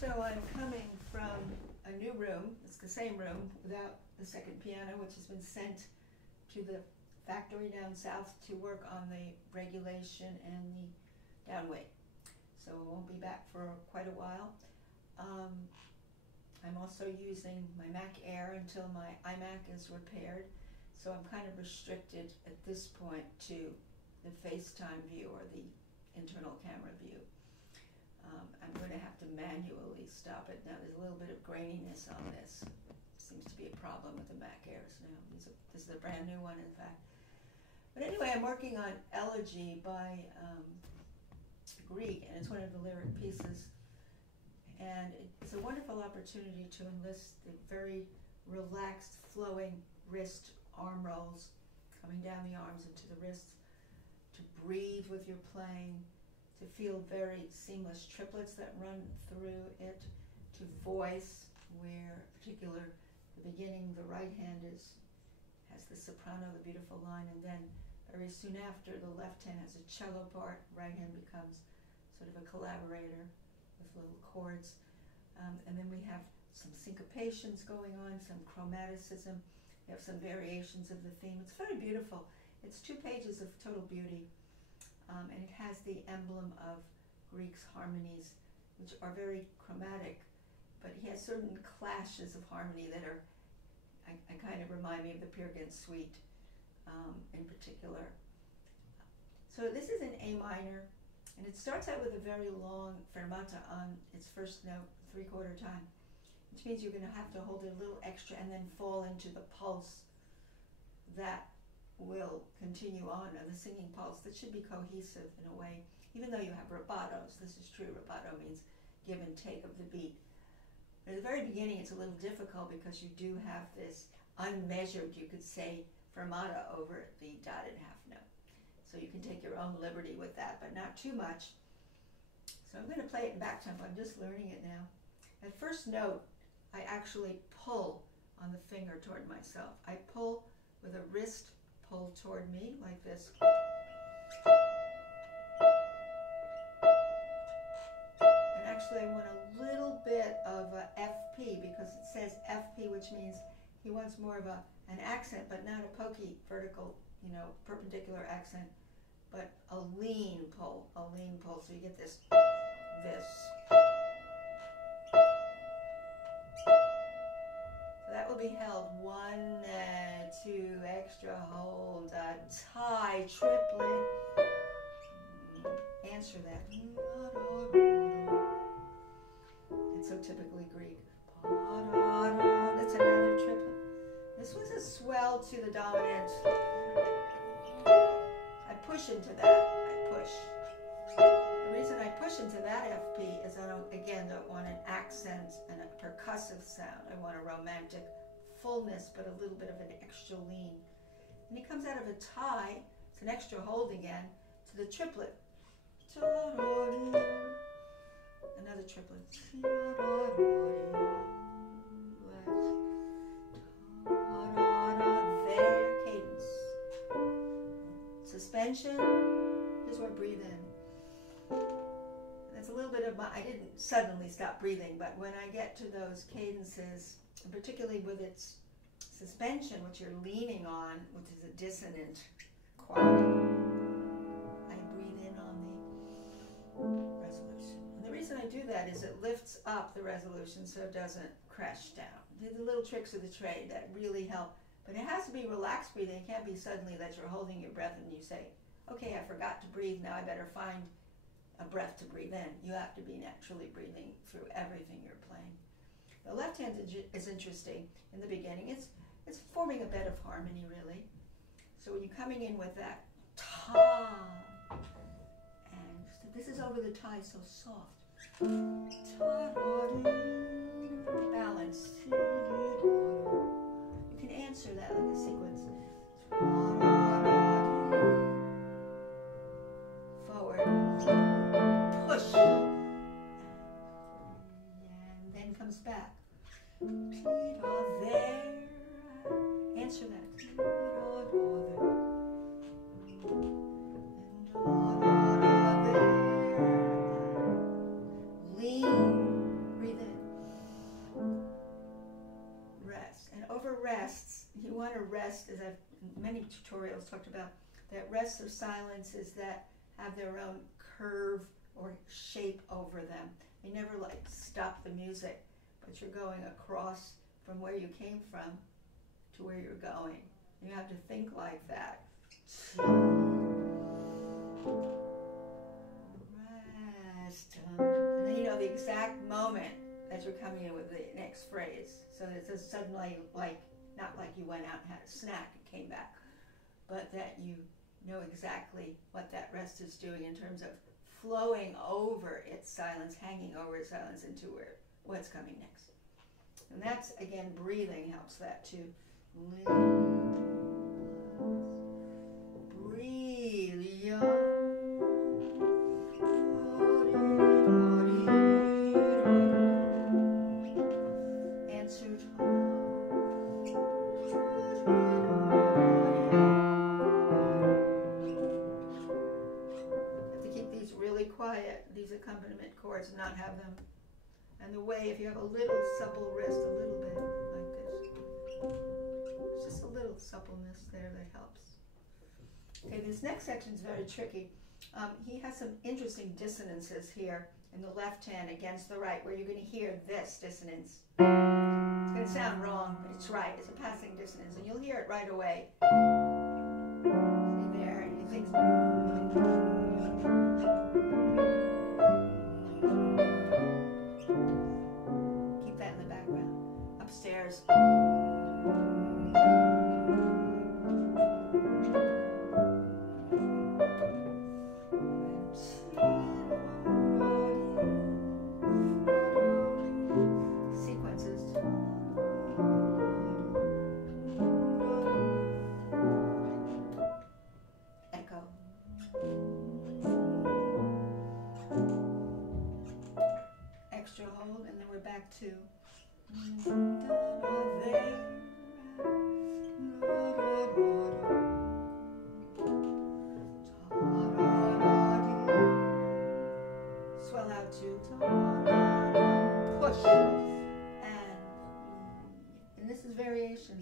So I'm coming from a new room. It's the same room without the second piano, which has been sent to the factory down south to work on the regulation and the downweight. So I won't be back for quite a while. I'm also using my Mac Air until my iMac is repaired. So I'm kind of restricted at this point to the FaceTime view or the internal camera view. I'm going to have to manually stop it. Now there's a little bit of graininess on this. Seems to be a problem with the Mac Airs now. This is a brand new one, in fact. But anyway, I'm working on Elegy by Grieg, and it's one of the lyric pieces. And it's a wonderful opportunity to enlist the very relaxed, flowing wrist arm rolls, coming down the arms into the wrists, to breathe with your playing, to feel very seamless triplets that run through it, to voice where particular, the beginning, the right hand has the soprano, the beautiful line, and then very soon after, the left hand has a cello part, right hand becomes sort of a collaborator with little chords. And then we have some syncopations going on, some chromaticism. We have some variations of the theme. It's very beautiful. It's 2 pages of total beauty. And it has the emblem of Grieg's harmonies, which are very chromatic, but he has certain clashes of harmony that are, I kind of remind me of the Peer Gynt Suite in particular. So this is in A minor, and it starts out with a very long fermata on its first note, 3/4 time, which means you're going to have to hold it a little extra and then fall into the pulse that will continue on, or the singing pulse that should be cohesive in a way, even though you have rubatos. This is true. Rubato means give and take of the beat. But at the very beginning, it's a little difficult because you do have this unmeasured, you could say, fermata over the dotted half note. So you can take your own liberty with that, but not too much. So I'm going to play it in back tempo. I'm just learning it now. At first note, I actually pull on the finger toward myself. I pull with a wrist pull toward me like this. And actually I want a little bit of a FP because it says FP, which means he wants more of an accent, but not a pokey vertical, perpendicular accent, but a lean pull, so you get this. So that will be held 1, 2, extra hold, tie, triplet, answer that. It's so typically Grieg. That's another triplet. This was a swell to the dominant. I push into that, I push. The reason I push into that FP is I don't want an accent and a percussive sound. I want a romantic fullness, but a little bit of an extra lean. And it comes out of a tie, it's an extra hold again, to the triplet. Another triplet. There, cadence. Suspension, here's where I breathe in. That's a little bit of I didn't suddenly stop breathing, but when I get to those cadences, and particularly with its suspension, which you're leaning on, which is a dissonant quality, I breathe in on the resolution. And the reason I do that is it lifts up the resolution so it doesn't crash down. The little tricks of the trade that really help. But it has to be relaxed breathing. It can't be suddenly that you're holding your breath and you say, okay, I forgot to breathe, now I better find a breath to breathe in. You have to be naturally breathing through everything you're playing. The left hand is interesting in the beginning. It's forming a bed of harmony, really. So when you're coming in with that ta, and so this is over the tie, so soft. Balance. You can answer that like a sequence. Forward. Push. And then comes back. There. Answer that. Lean. Breathe want to rest, as I've in many tutorials talked about, that rests or silences that have their own curve or shape over them. You never like stop the music, but you're going across from where you came from to where you're going. You have to think like that. Rest. And then you know the exact moment as you're coming in with the next phrase. So that it's suddenly like, not like you went out and had a snack and came back, but that you know exactly what that rest is doing in terms of flowing over its silence, hanging over its silence into what's coming next. And that's, again, breathing helps that too. Breathe. Answered. Quiet, these accompaniment chords, and not have them. And the way, if you have a little supple wrist, a little bit like this, just a little suppleness there that helps. Okay, this next section is very tricky. He has some interesting dissonances here in the left hand against the right, where you're going to hear this dissonance. It's going to sound wrong, but it's right. It's a passing dissonance, and you'll hear it right away. See there, and he thinks. Keep that in the background. Upstairs. Sequences. Echo. Extra hold, and then we're back to swell out to push, and this is variation.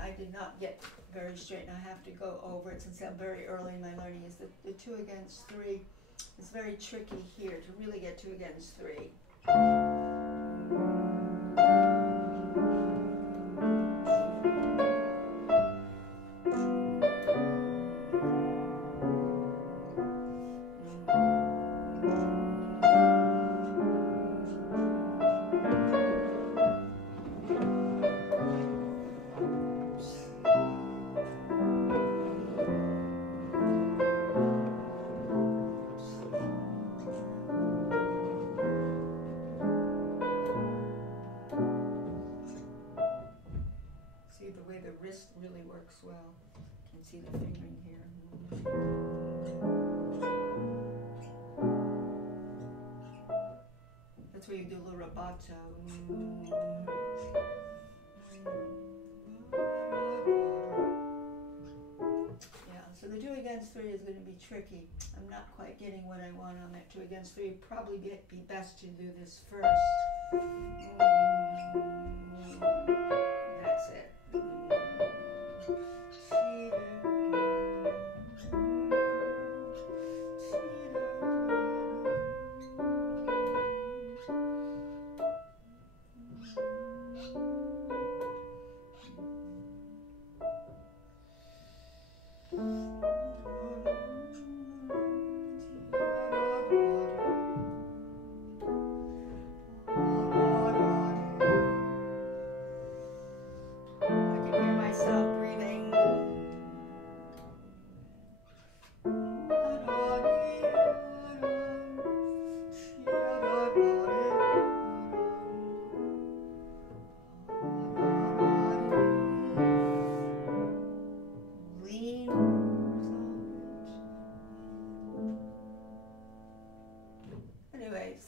I did not get very straight, and I have to go over it since I'm very early in my learning, is the 2 against 3. It's very tricky here to really get 2 against 3. see the fingering here. That's where you do a little rubato. Yeah, so the 2 against 3 is going to be tricky. I'm not quite getting what I want on that 2 against 3. It'd probably be best to do this first. That's it.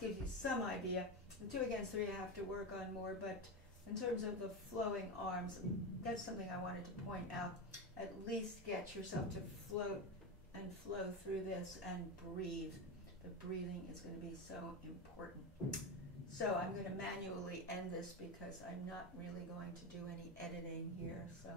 Gives you some idea. The 2 against 3 I have to work on more, but in terms of the flowing arms, that's something I wanted to point out. At least get yourself to float and flow through this and breathe. The breathing is going to be so important. So I'm going to manually end this because I'm not really going to do any editing here. So.